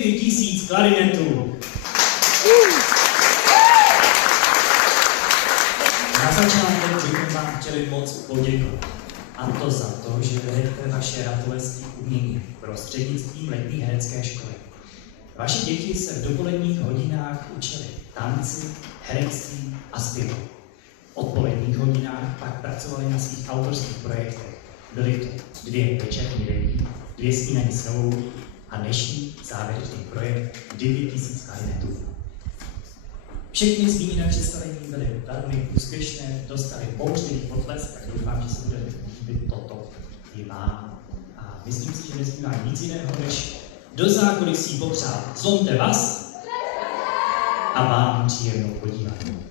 9000 klarinetů. Na začátek bychom vám chtěli moc poděkovat. A to za to, že vedete vaše ratolestní umění prostřednictvím letní herecké školy. Vaše děti se v dopoledních hodinách učily tanci, herectví a zpěvu. V odpoledních hodinách pak pracovali na svých autorských projektech. Byly to 2 večerní denní, 2 snídaně s novou a dnešní závěrečný projekt 9000 klarinetů. Všechny zmíněné představení byly velmi úspěšné, dostali bouřlivý potlesk, tak doufám, že se bude líbit toto i vám. A myslím si, že nezbývá nic jiného, než do zákulisí popřát Zonte vás a vám příjemnou podívání.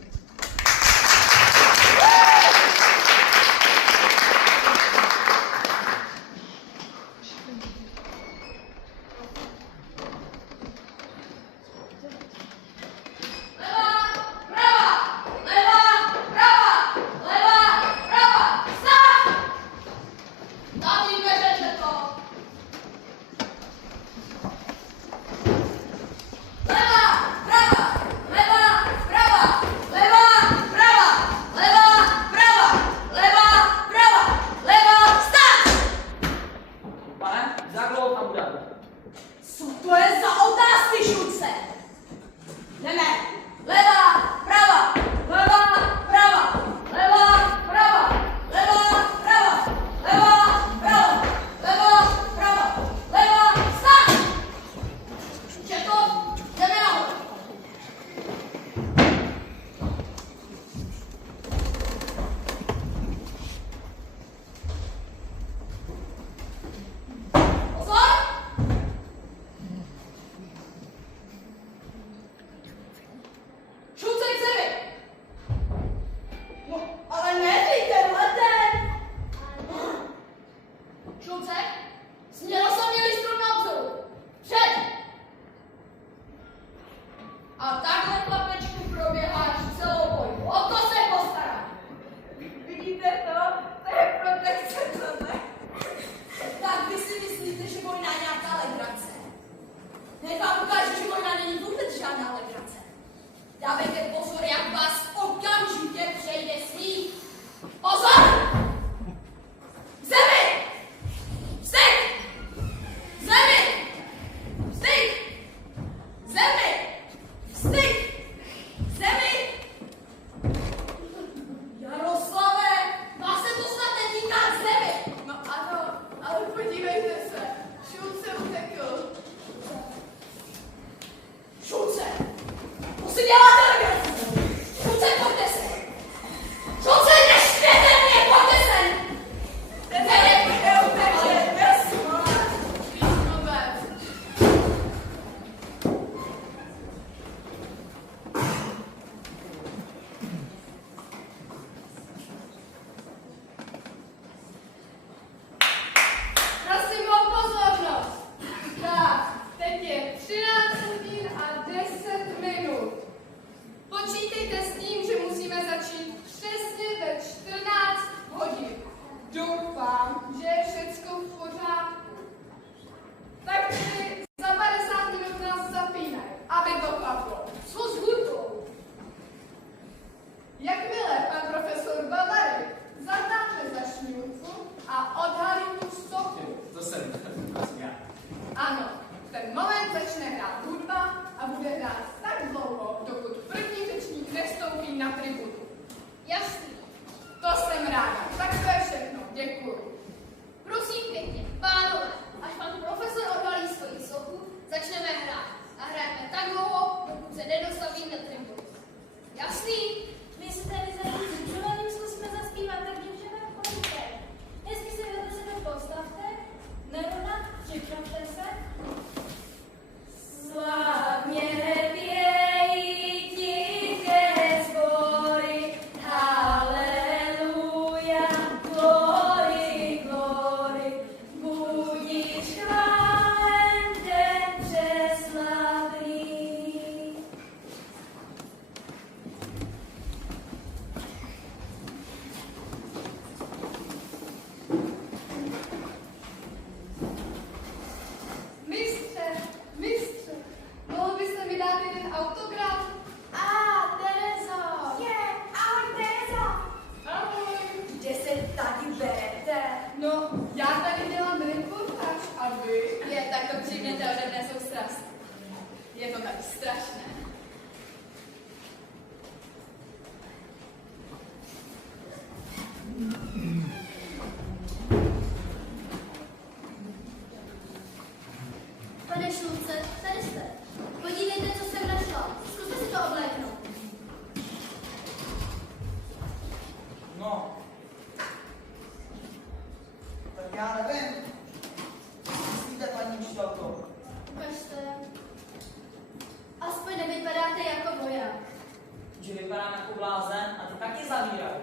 Vždycky vypadám jako blázen a ty taky zavírají.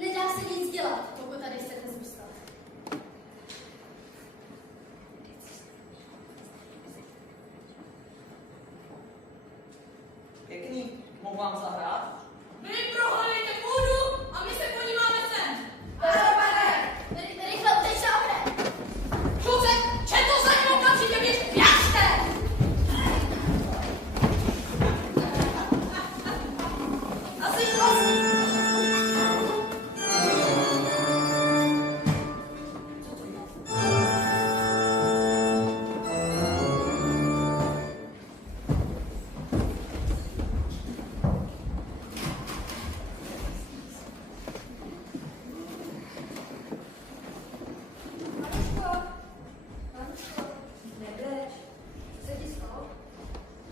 Nedá se nic dělat, pokud tady chcete zůstat. Pěkný, mohu vám zahrát? Vy prohledejte půdu a my se podíváme sem. Rychle uteč za oknem. Kluce, četl za mnou okamžitě běžte, běžte! Asi špatný.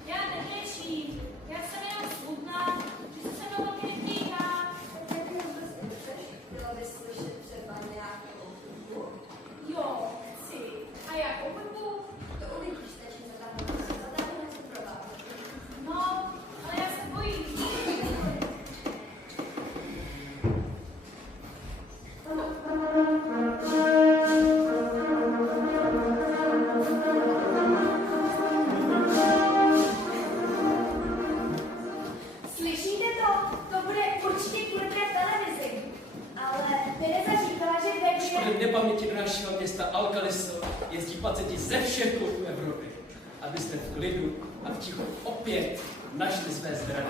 Já nevěřím. Já jsem jenom smutná, že se se mnou taky netýká. Jo, chci. A jakou hudbu? No, ale já se bojím. Slyšíte to? To bude určitě kvůli té televizi. Ale Tereza říkala, že ve Školy nepaměti do našeho města Alkaliso jezdí pacienti ze všech koutů Evropy, abyste v klidu a v tichu opět našli své zdraví.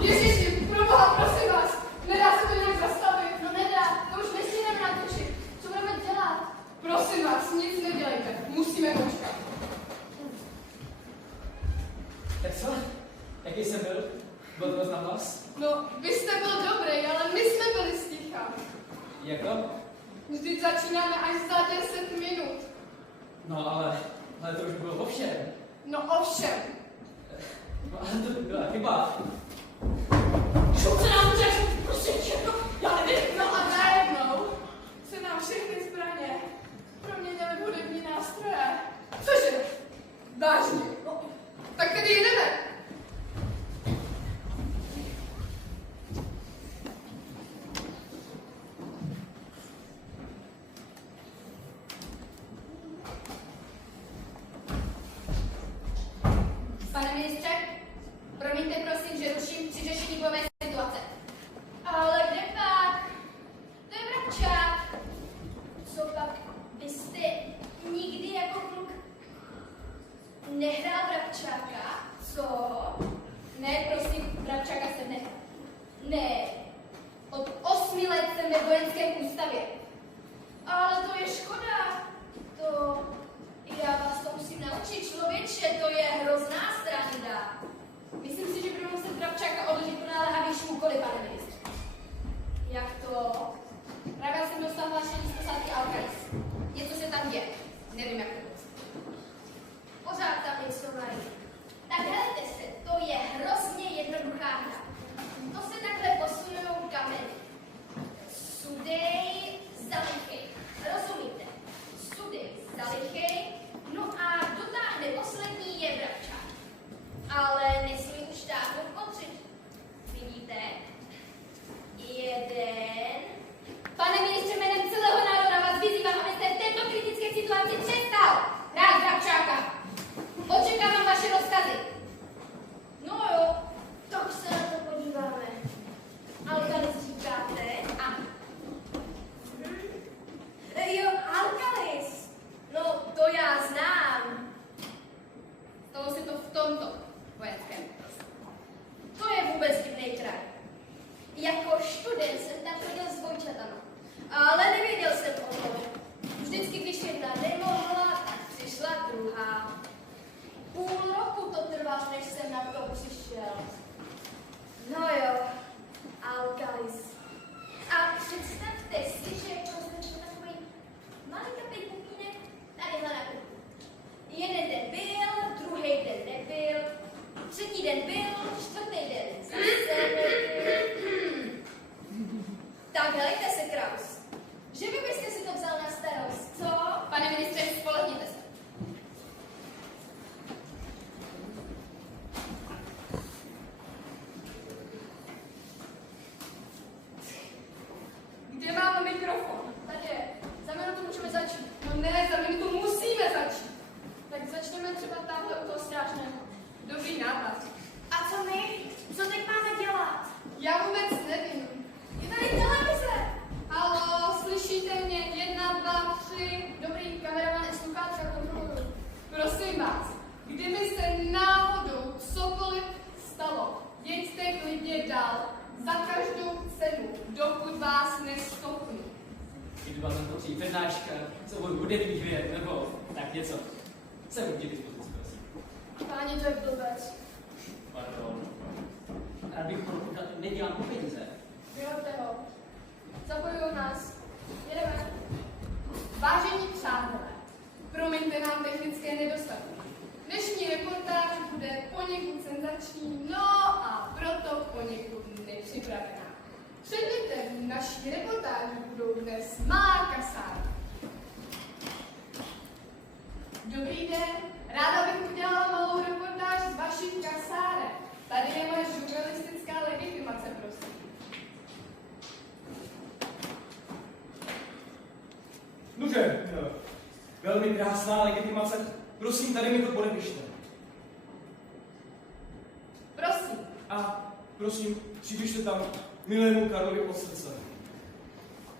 Ježiši, proboha, prosím vás, nedá se to nějak zastavit. No nedá, to už nestihneme natočit. Co budeme dělat? Prosím vás, nic nedělejte, musíme počkat. Tak co? Jaký jsem byl? Byl to na vás? No, vy jste byl dobrý, ale my jsme byli sticha. Jako? Vždyť začínáme až za 10 minut. No ale to už bylo o všem. No ovšem. No ale to byla chyba. Co nám řekl? Prostě všechno, já nevím. No a najednou se nám všechny zbraně proměnily v hudební nástroje. Cože? Vážně? No, tak tedy jedeme. Pane ministře, promiňte prosím, že ruším při řešení bojové situace. Ale kde pak? To je Vrabčák. Co pak? Vy jste nikdy jako kluk nehrál Vrabčáka? Co? dál za každou cenu, dokud vás nestoupnu. Kdyby vám potří přednáška, co budu hudebních věd, nebo tak něco. Jsem určitě k dispozici, prosím. Páni, to je blbec. Pardon. Rád bych podotkl, nedělám peníze. Vyhoďte ho. Zapojují nás. Jedeme. Vážení přátelé, promiňte nám technické nedostatky. Dnešní reportáž bude poněkud senzační, no a proto poněkud nepřipravená. Předmětem naší reportáže budou dnes má kasáry. Dobrý den, ráda bych udělala malou reportáž z vašich kasárek. Tady je moje žurnalistická legitimace, prosím. Nože, velmi krásná legitimace. Prosím, tady mi to podepište. Prosím. A prosím, připište tam milému Karlovi od srdce.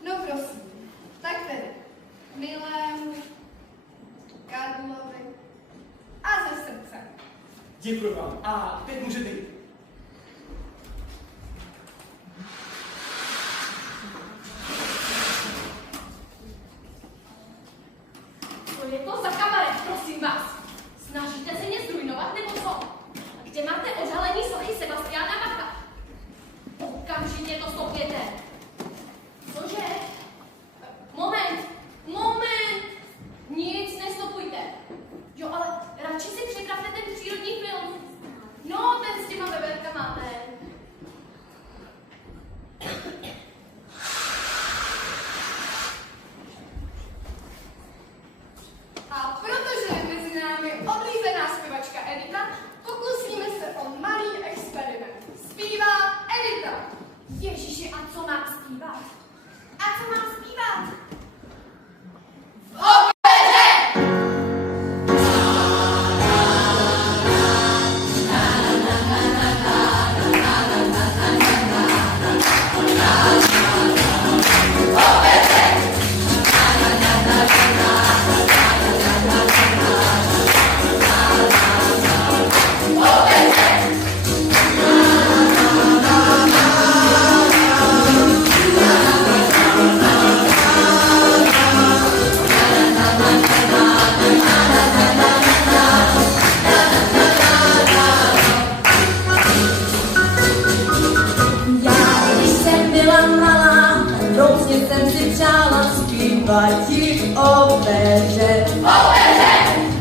No prosím. Tak tedy. Milému Karlovi a ze srdce. Děkuji vám. A teď můžete jít. Co je to za kabaret, prosím vás? Snažíte se mě zrujnovat nebo co? A kde máte odhalení sochy Sebastiana Bacha? Okamžitě to stopněte. Cože? Moment! Nic nestopujte. Jo, ale radši si připravte ten přírodní film. No, ten s těma beberkama, ten. A protože je mezi námi oblíbená zpěvačka Edita, pokusíme se o malý experiment. Zpívá Edita. Ježiši, a co mám zpívat? A co mám zpívat? Ti opeře.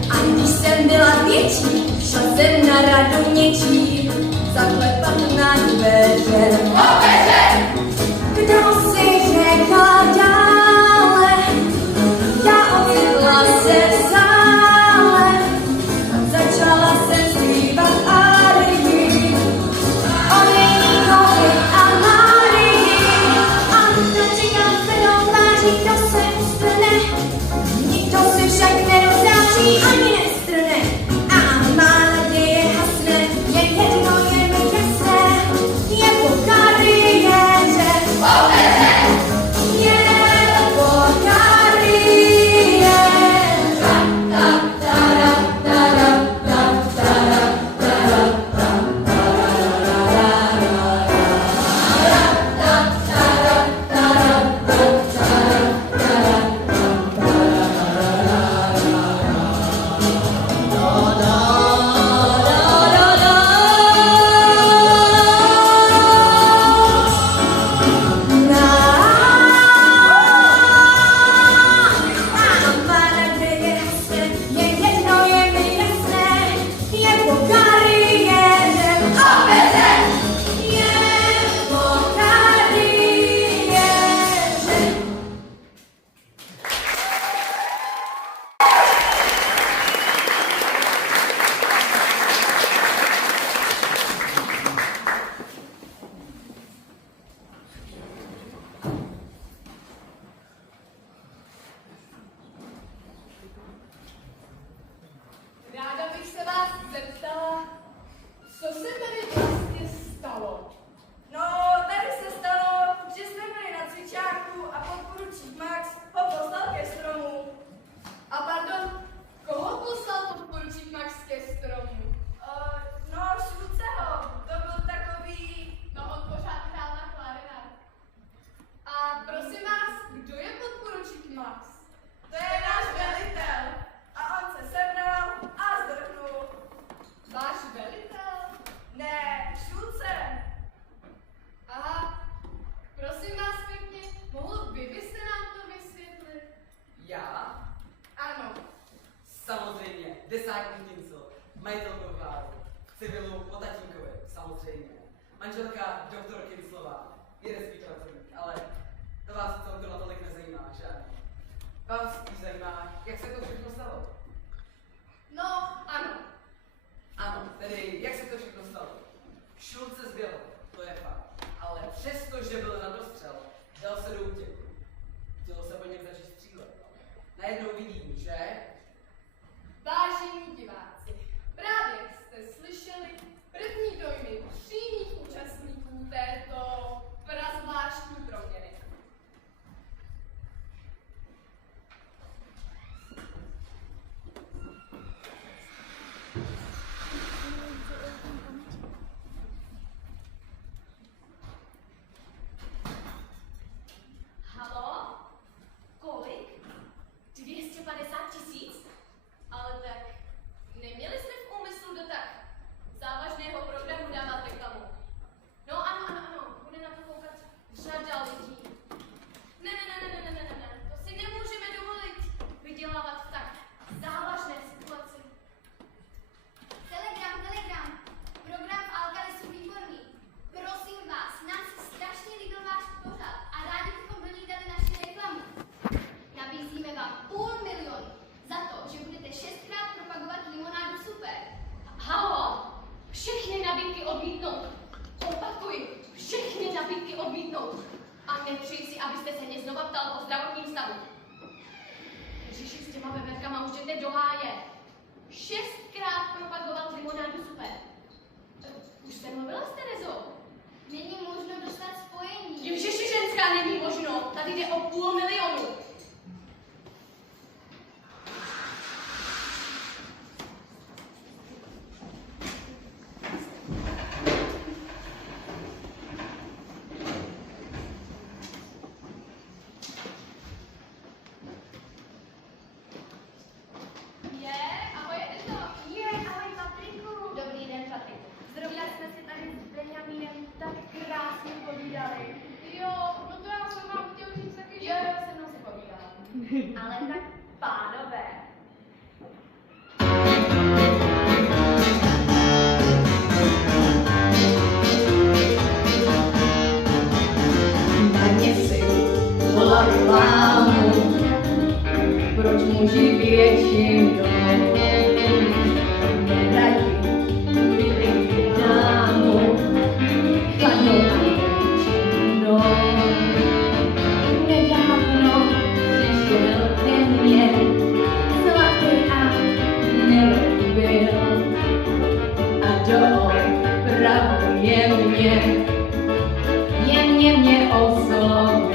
A když jsem byla větší, šla jsem na radu něčí, zaklepat na dveře. Kdo si řekla dále, já ocitla se v sále, začala jsem zpívat arii, o její hory a Marii. A nečekám se do tváří, kdo se ustrne, nikdo se však nerozáří ani nestrne. A má naděje hasne, jen jedno je mi jasné, samozřejmě. Manželka doktor Kinclova, vědecký pracovník, ale to vás celkem natolik nezajímá, že ano? Vás spíš zajímá, jak se to všechno stalo. No, ano. Ano, tedy jak se to všechno stalo. Šulc se zbyl, to je fakt. Ale přesto, že byl na dostřel, dal se do útěku. Chtělo se po něm začít střílet. Najednou vidím, že... Vážení diváci, právě jste slyšeli první dojmy přímých účastníků této prazvláštní proměny. Halo? Kolik? 250 000? Ale tak, neměli jsme v úmyslu do tak závažného programu dávat reklamu. No ano, bude na to koukat řada lidí. Ne, to si nemůžeme dovolit vydělávat v tak závažné situaci. Telegram. Program v Alkalisu výborný. Prosím vás, nám se strašně líbil váš pořad a rádi bychom do něj dali naši reklamu. Nabízíme vám 500 000 za to, že budete 6krát propagovat limonádu super. Halo? Všechny nabídky odmítnout. Opakuji, všechny nabídky odmítnout. A nepřeji si, abyste se mě znova ptal po zdravotním stavu. Ježiši, s těma veverkama už jdete do háje. 6krát propagovat limonádu super. Už jste mluvila s Terezou? Není možno dostat spojení. Ježiši, ženská, není možno. Tady jde o 500 000. Ahoj Patriku. Dobrý den, Patriku. Zrovna jsme si tady s Benjamínem tak krásně povídali. Jo, no to já jsem vám chtěl říct taky, že... Jo, se mnou si povídala. Ale tak pánové. Marně si hlavu lámu, proč muži většinou neradí vylít dámu, chladnou a činnou. Nedávno přišel ke mně, sladký a nelubil, a doopravdy jemně mě oslovil.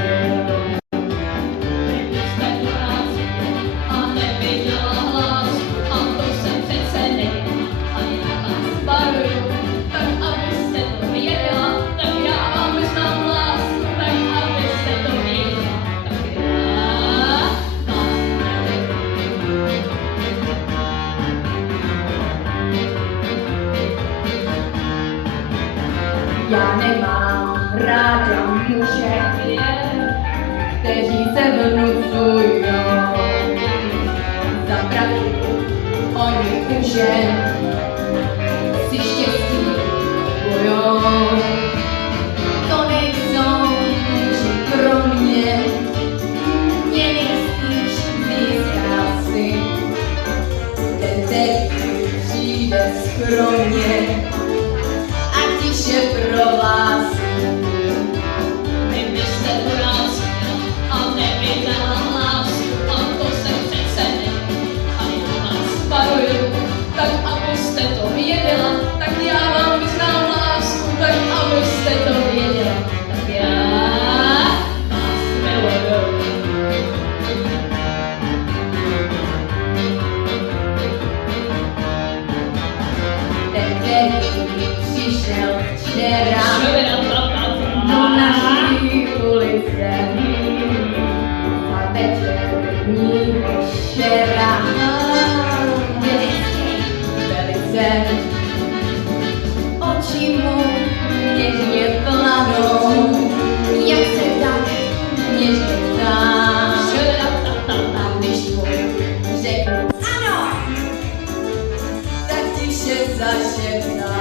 Já nemám ráda muže, kteří se vnucujou za prachy oných žen, si štěstí kupujou. To nejsou muži pro mě nejspíš získá si ten, který přijde skromně a tiše prohlásí. Ten, který přišel včera do naší ulice za večerního šera. Velice oči mu něžně planou, jak se tak něžně ptá. A když mu řeknu ano, tak tiše zašeptá.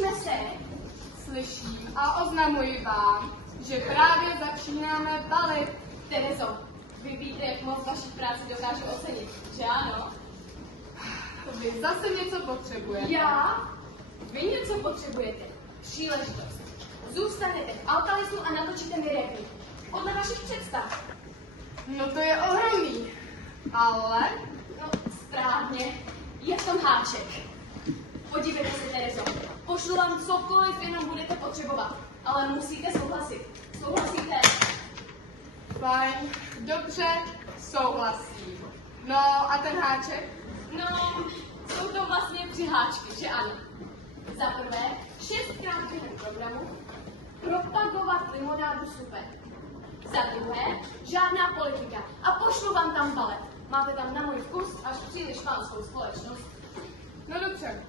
Slyšíme se? Slyším a oznamuji vám, že právě začínáme balit. Terezo, vy víte, jak moc vaší práci dokážu ocenit, že ano? Vy zase něco potřebujete. Já? Vy něco potřebujete. Příležitost. Zůstanete v Alkalisu a natočíte mi replik. Podle vašich představ. No to je ohromný. Ale No, správně. Je v tom háček. Podívejte se, Terezo. Pošlu vám cokoliv jenom budete potřebovat. Ale musíte souhlasit. Souhlasíte? fajn, dobře, souhlasím. No a ten háček? No, jsou to vlastně 3 háčky, že ano? Za prvé, 6krát během programu propagovat limonádu super. Za druhé, žádná politika. A pošlu vám tam balet. Máte tam na můj vkus až příliš pánskou společnost. No dobře.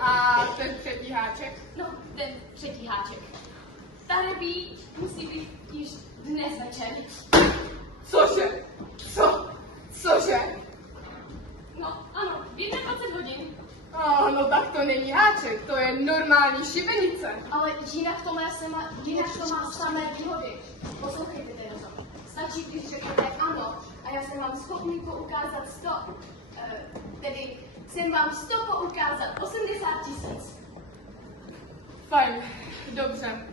A ten třetí háček? No, ten 3. háček. Ta rebí musí být již dnes večer. Cože? Cože? No, ano, v 21 hodin. No tak to není háček, to je normální šibenice. Ale jinak to má samé výhody. Poslouchejte, Terezo. Stačí, když řeknete ano a já jsem vám schopný poukázat 100. Tedy jsem vám 100 poukázat 80 000. Fajn, dobře.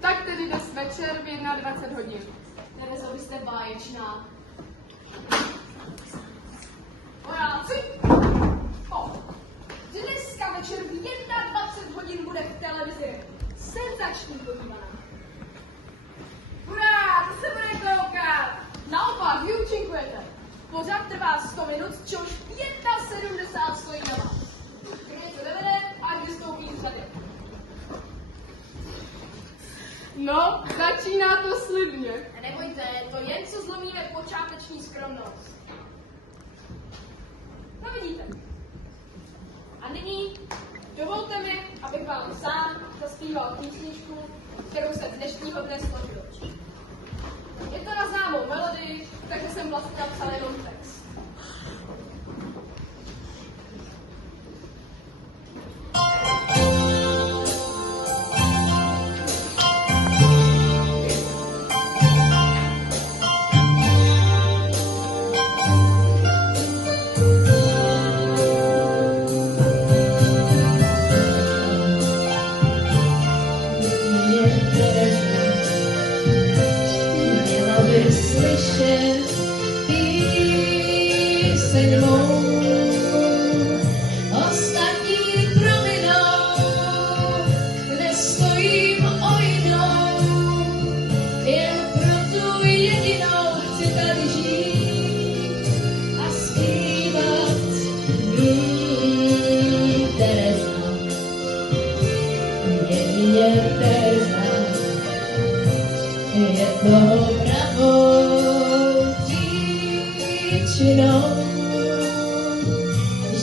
Tak tedy dnes večer v 21 hodin. Terezo, vy jste báječná. Vojáci! Dneska večer v 21 hodin bude v televizi senzační podívaná. Hurá, to se bude koukat! Naopak, vy účinkujete. Pořád trvá 100 minut, čehož 75 stojí na vás. Kdo něco nevede, ať vystoupí z řady. No, začíná to slibně. Nebojte, to jen co zlomíme počáteční skromnost. No vidíte. A nyní dovolte mi, abych vám sám zaspíval písničku, kterou se z dnešního dne složil. Je to na známou melodii, takže jsem vlastně napsal jenom text.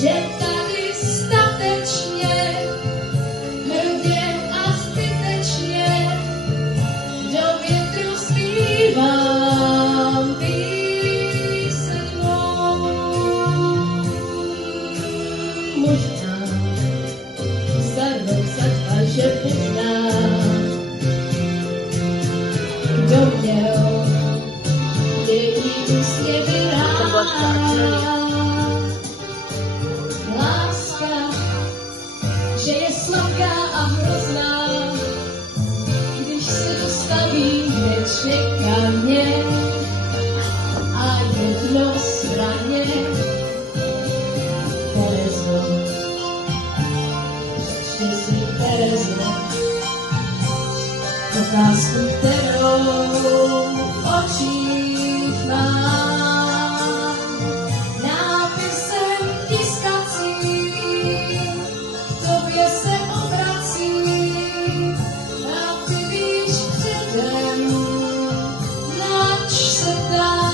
Že tady statečně, hrdě a zbytečně do větru zpívám píseň mou. Možná za rok, za 2, že poznám, kdo měl její úsměvy rád. Láska, že je sladká a hrozná, když se dostaví nečekaně a jednostranně. Terezo, přečti si, Terezo, otázku, kterou v očích mám. Nápisem tiskacím tobě se obracím a ty víš předem, nač se ptám.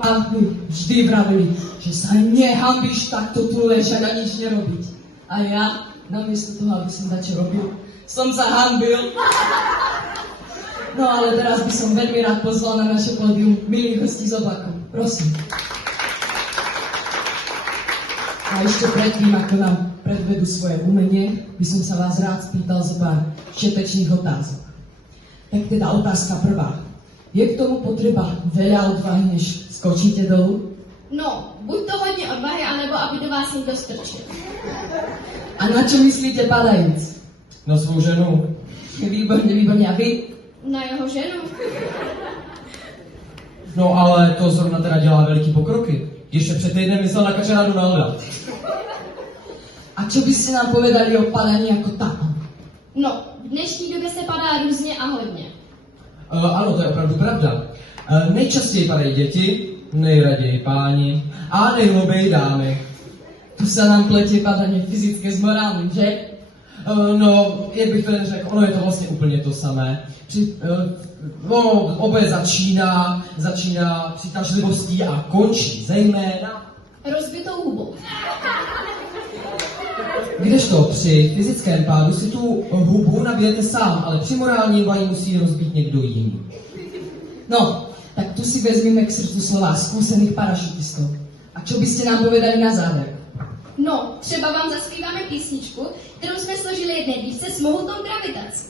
A vždy vravili, že že sa nehambíš takto tu ležať a nič nerobiť. A ja, namiesto toho, aby som dačo robil, som sa hambil. No ale teraz by som veľmi rád pozval na naše pódium milých hostí z oblakom. Prosím. A ešte predtým, ako nám predvedú svoje umenie, by som sa vás rád spýtal zo pár všetečných otázok. Tak teda otázka prvá. Je k tomu potreba veľa odvahy, než skočíte dolu? No, buď to hodně odvahy, anebo aby do vás někdo strčil. A na čo myslíte padajúc? Na svou ženu. Výborně, výborně. A vy? Na jeho ženu. No ale to zrovna teda dělá veliký pokroky. Ještě před týdnem myslel na kačerádu na Olda. A čo by ste nám povedali o padaní jako takom? No, v dnešní době se padá různě a hodně. Ano, to je opravdu pravda. Nejčastěji padají děti, nejraději páni a nejhlouběji dámy. Tu sa nám pletie padanie fyzické s morálnym, že? No, jak bych to jen řekl, ono je to vlastně úplně to samé. Oboje začíná přitažlivostí a končí zejména Rozbitou hubou. kdežto při fyzickém pádu si tu hubu nabijete sám, ale při morálním vají musí rozbít někdo jiný. No, tak tu si vezmeme k srdcu slova skúsených parašutistov. A čo by ste nám povedali na záver? No, třeba vám zaspíváme písničku, kterou jsme složili jedné dívce s mohutnou gravitací.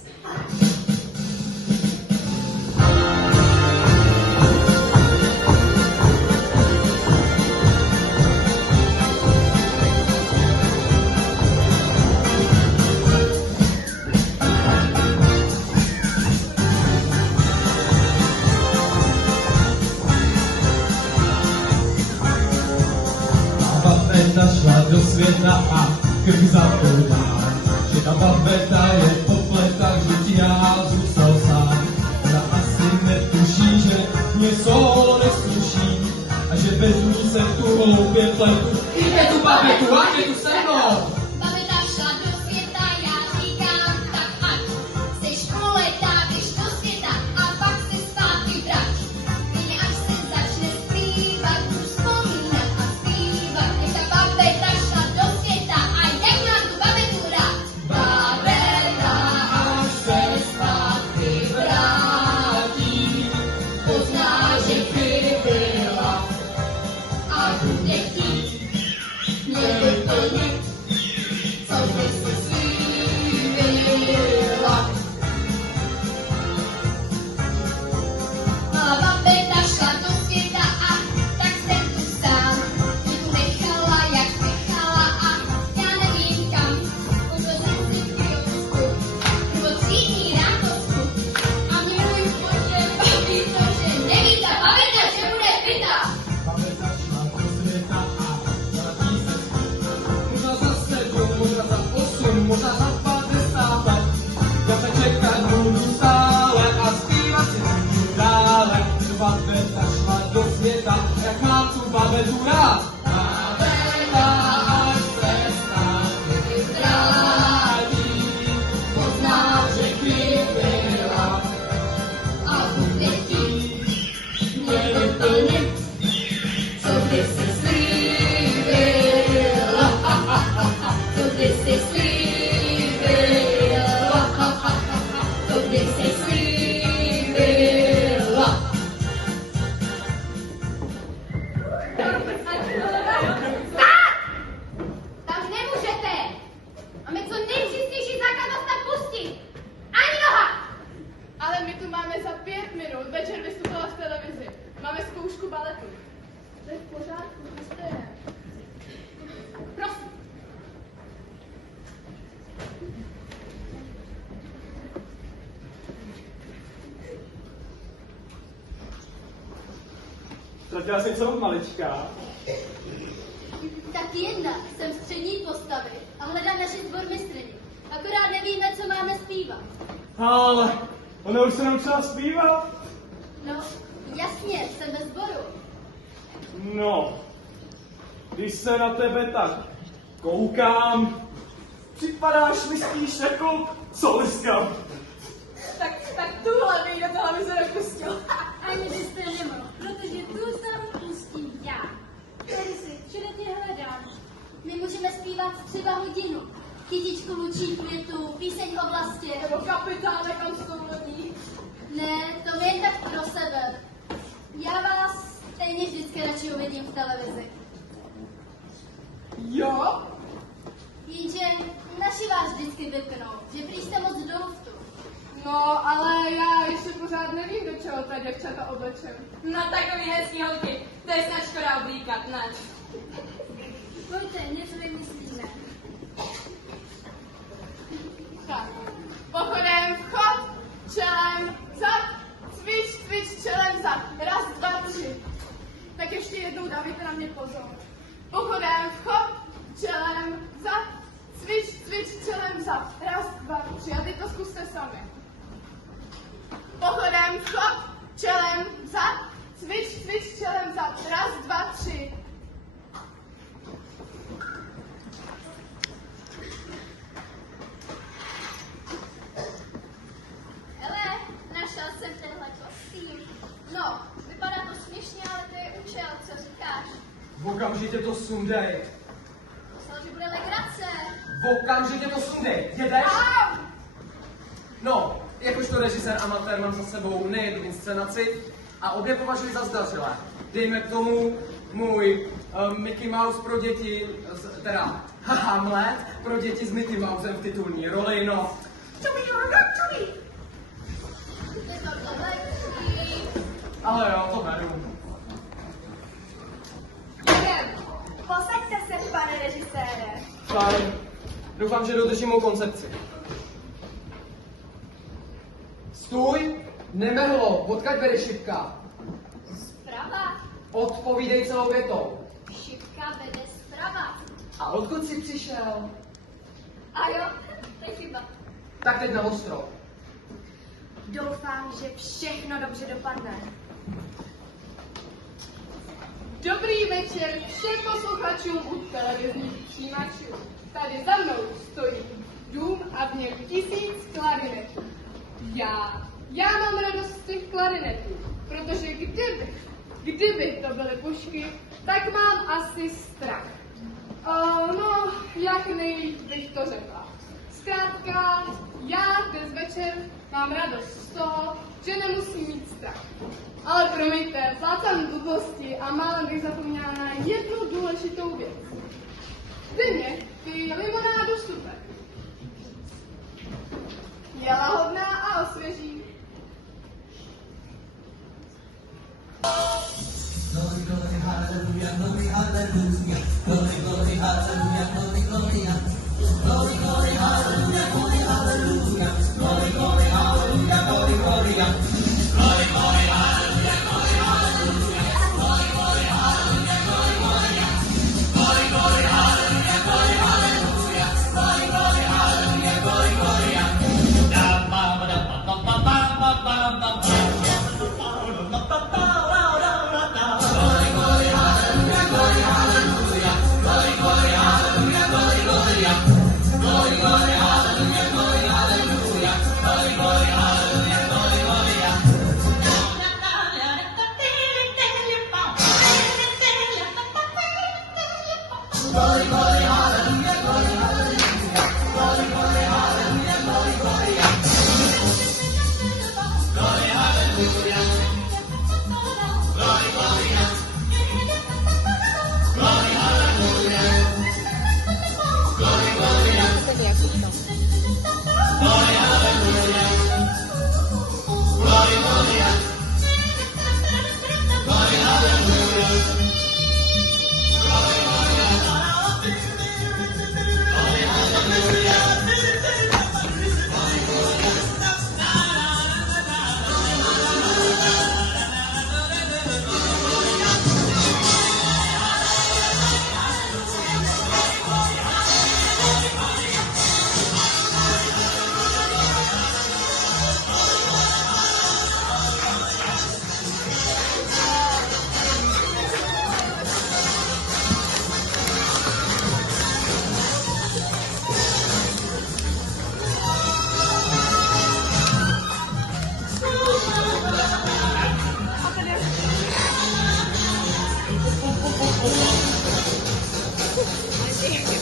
Babeta šla do světa a krk zapoudá, že ta babeta je po pletách, že ti já zůstal sám. Ona asi netuší, že mě solo nesluší a že bez ní se tu hloupě pletu. Chytej tu babetu, ať je tu se mnou! Babeta šla do světa, já říkám tak ať. Jseš koletá, běž do světa a pak se zpátky vrať. Klidně až se začne zpívat, budu vzpomínat a zpívat. Jak ta babeta šla do světa a jak mám tu babetu rád. Babeta až se zpátky vrátí, pozná, že chyběla a bude chtít mě vyplnit, co by si slíbila. A babeta šla do světa a tak jsem tu sám. Mě tu nechala, jak nechala a já nevím kam. Odvezem si kiosku, nebo třídní rákosku. A mě můj bože baví to, že neví ta babeta, že bude pita. Babeta šla do světa a vrátí se zpět. Možná za 7, možná za 8, možná za 50 let. Já se čekat budu stále a zpívat si budu dále. Babeta šla do světa, jak mám tu babetu rád. Babeta až se zpátky vrátí, pozná, že chyběla A bude chtít mě vyplnit, co by si slíbila. Co by si slíbila. Co by si slíbila. Tam nemůžete! Máme co nejčistější zákaz tam pustit! Ani noha! Ale my tu máme za 5 minut večer vystupovat v televizi. Máme zkoušku baletu. To je v pořádku, puste. Prosím. Ztratila jsem co od malička. Tak jedna, jsem střední postavy a hledám naši sbormistryni. Akorát nevíme, co máme zpívat. Ale ona už se naučila zpívat. No, jasně, jsem ve sboru. No, když se na tebe tak koukám, připadáš mi spíš jako solistka. Tak tuhle bych do televize nepustil. Ani byste nemohl, protože tu tam pustím já. Tady si můžeme zpívat třeba hodinu. Kytičku lučí květu, píseň o vlastě. Nebo kapitáne kamskou lodí. Ne, to jen tak pro sebe. Já vás stejně vždycky radši uvidím v televizi. Jo? Jenže naši vás vždycky vypnou, že prý jste moc do luftu. No, ale já ještě pořád nevím, do čeho ta děvčata oblečem. No takový hezký holky, to je snad škoda oblíkat, ne? Pojďte, něco vymyslíme. Tak, pochodem, vchod, čelem, zad, cvič, čelem, zad. Raz, dva, tři. Tak ještě jednou dávajte na mě pozor. Pochodem, vchod, čelem, zad, cvič, čelem, zad. Raz, dva, tři. A teď to zkuste sami. Pochodem, vchod, čelem, zad, cvič, čelem, zad. Raz, dva, tři. Hele, našel jsem tenhle kostým. No, vypadá to směšně, ale to je účel, co říkáš? Okamžitě to sundej. Myslel, že bude legrace. Okamžitě to sundej. Jedeš? No, jakožto režisér amatér mám za sebou nejednu inscenaci a obě považuji za zdařilé. Dejme k tomu můj Mickey Mouse pro děti, teda Hamlet pro děti s Mickey Mousem v titulní roli, no. Je to lepší. Ale jo, to beru. Posaďte se, pane režisére. Fajn. Doufám, že dodržím mou koncepci. Stůj! Nemehlo! Odkud bereš šipka? Zprava. Odpovídej celou větou. Šipka vede zprava. A odkud jsi přišel? A jo, to je chyba. Tak teď na ostro. Doufám, že všechno dobře dopadne. Dobrý večer všem posluchačům u televizních přijímačů. Tady za mnou stojí dům a v něm 1000 klarinetů. Já mám radost z těch klarinetů, protože kdyby to byly pušky, tak mám asi strach. No, jak nejlíp bych to řekla. Zkrátka, já dnes večer mám radost z toho, že nemusím mít strach. Ale promiňte, plácám blbosti a málem bych zapomněla na jednu důležitou věc. Zdeněk pije limonádu Super. Je lahodná a osvěží.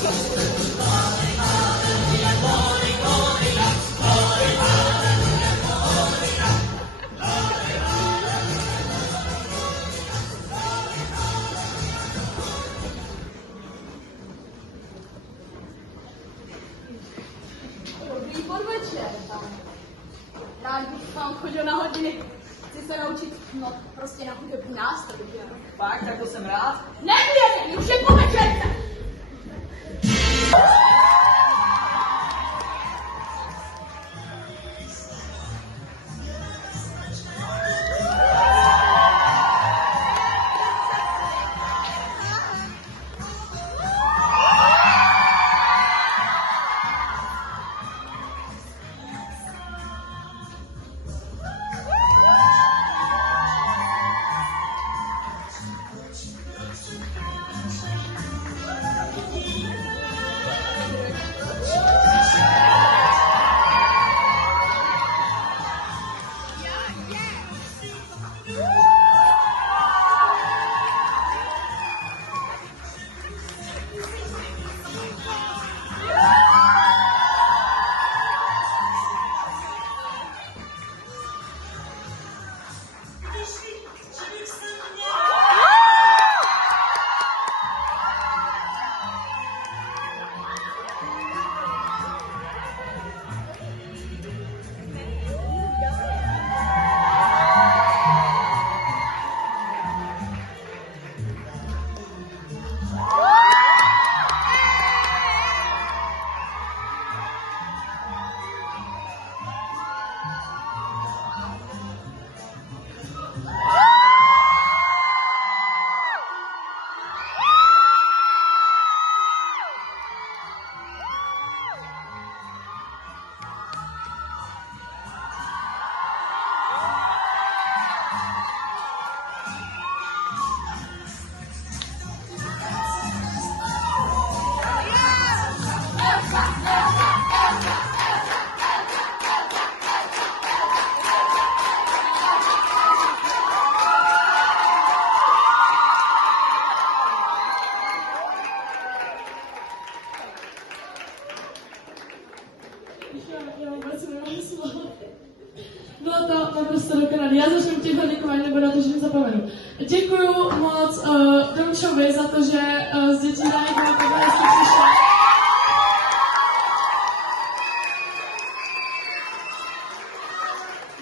Dobrý podvečer. Rád bych vám chodil na hodiny. Chci se naučit, no, prostě na hudební nástroj. Fakt, tak to jsem rád. Nevěřím, už je po večerce. Já vůbec nemám slova. Bylo to naprosto dokonalé. Já začnu tím poděkováním, nebo na to, že zapomenu. Děkuju moc Domčovi za to, že z dětí na někoho takhle hezky přišla.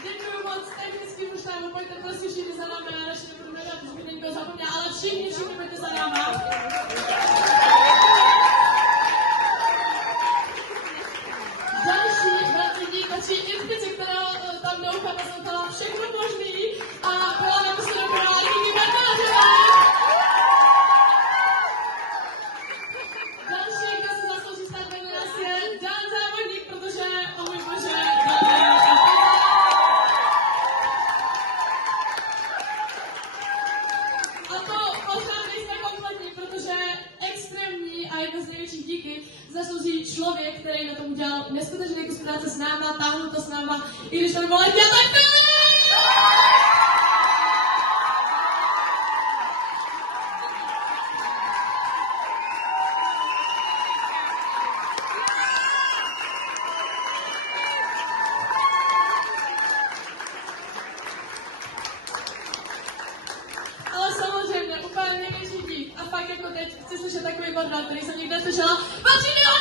Děkuju moc technickým štábu, pojďte prosím všichni za námi, já radši nebudu jmenovat, že by někdo zapomněl, ale všichni pojďte za náma. Další velký dík naší inspici, kterou tam doufám, jsem dala všechno možný a byla naprosto dokonalá. Díky Bernardové! Další, kdo se zaslouží stát vedle nás, je Dan Závodník, protože, o můj bože, a to pořád nejsme kompletní, protože extrémní a jedno z největších díky zaslouží člověk, který na tom udělal neskutečný kus práce s náma, táhnul to s náma, i když to nebylo letě, a tak ale samozřejmě, úplně největší dík. A fakt jako teď chci slyšet takový bodval, který jsem nikdy neslyšela. Patří Milan